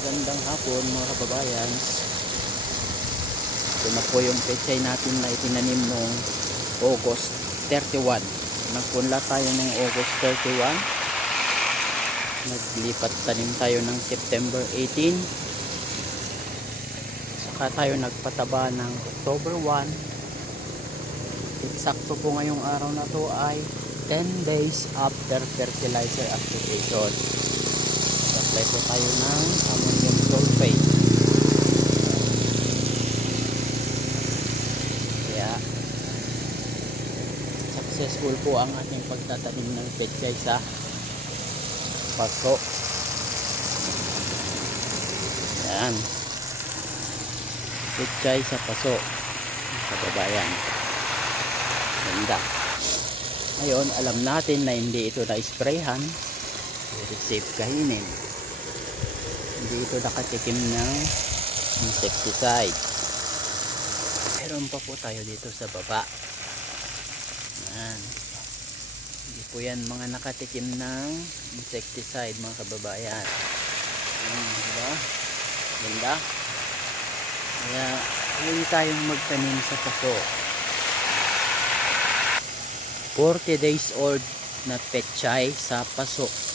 Magandang hapon mga kababayan. Ito na po yung pechay natin na itinanim noong August 31. Nagpunla tayo noong August 31. Naglipat tanim tayo ng September 18. Saka tayo nagpataba ng October 1. Eksakto po ngayong araw na to ay 10 days after fertilizer application. Apply po tayo ng ammonium sulfate. Kaya successful po ang ating pagtatanim ng pechay sa paso. Yan, pechay sa paso, kababayan. Ganda. Ngayon alam natin na hindi ito na-sprayhan, very safe kainin. Hindi ito nakatikim ng insecticide. Meron pa po tayo dito sa baba. Yan. Hindi po yan mga nakatikim ng insecticide mga kababayan. Diba? Ganda. Kaya hindi tayong magtanim sa paso. 40 days old na pechay sa paso.